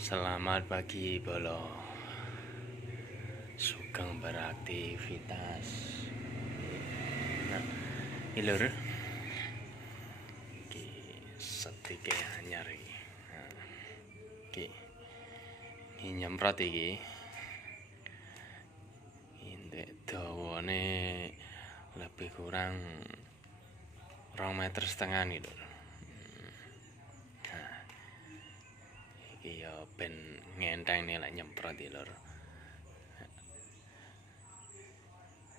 Selamat pagi Bolo. Sugeng beraktivitas. Nah, iki lur. Iki setike anyar iki. Nah, iki nyemprot iki. Indek dawane lebih kurang 2,5 meter nih lur. Nah, iki ya ben ngenteng nih lek nyemprot iki lur.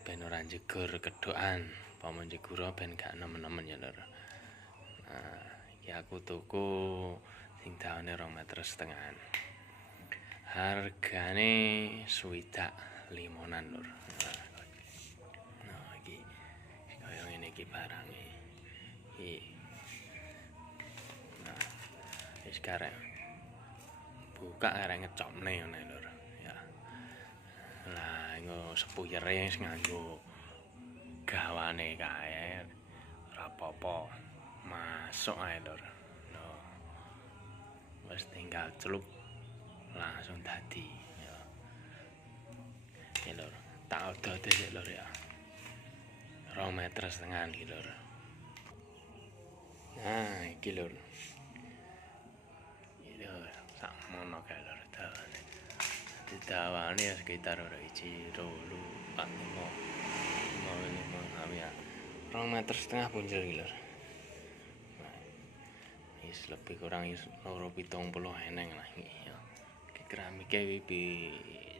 Ben ora jegur kedokan, paman jegura ben gak nemen-nemen ya lur. Nah, iki aku tuku sing dawane 2,5 meter. Hargane 65.000 lur. Nah, iki kaya ngene iki barange. Iki. Nah, wis karek buka arek ngecopne ngene lur. Ya. Lah, engko sepuyere wis nganggo gawane kae. Ora apa-apa. Masuk ae lur. No. Wis tinggal celup langsung dadi ya. Iki lur, tak odot sik lur ya. 2,5 meter iki lur. Nah, iki lur. Iki lur, sakmono kae lur dawane. Dawane ya sekitar 1, 2, 4, 5. 5 ya. 2,5 meter punjul iki lur. Wis lebih kurang wis 270 eneng lah iki ya. Iki keramike iki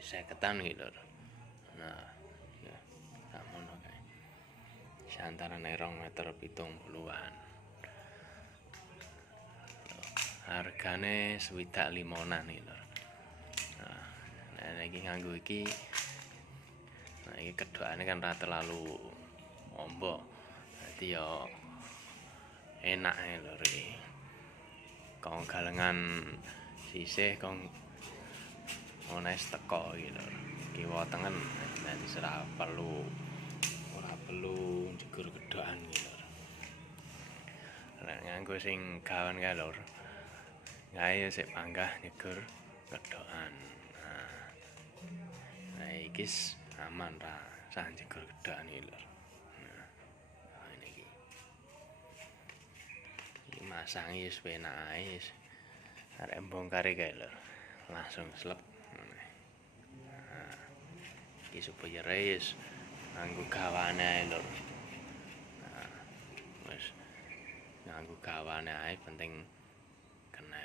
50-an iki lur. Nah, ya sakmono kae. Santarane 2,70 meter. Hargane 65.000 iki lur. Nah, iki nganggo iki. Nah, iki kedokane kan ora terlalu ombo. Dadi ya enak ae lur iki. Kong galengan sisih kong ones teko iki lur. Kiwa tengen dadi ora perlu jegur kedokan iki lur. Nek nganggo sing gawan kae lur. Gawe sik panggah nyegur kedokan. Nah, iki aman ra sah njegur kedokan iki lur. Nah, ini iki. Iki masangi wis penak ae. Arek bongkar kae lur. Langsung slep. Nah, iki supaya wis nganggo gawane ae lur. Nah, wis nganggo gawane ae penting kena.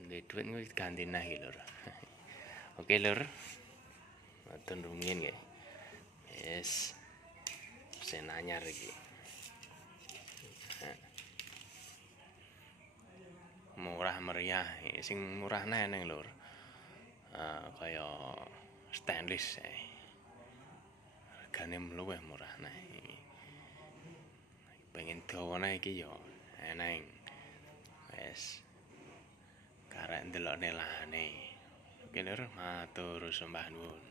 Ndek duit ganti nah iki lur. Oke lur. Matur nuwun nggih. Yes. Sen anyar iki. Murah meriah, sing murah neng lur. Kaya stainless. Hargane luwih murah nah. Pengen dawane iki ya eneng. Wes. Karek ndelokne lahane. Oke lur, matur sembah nuwun.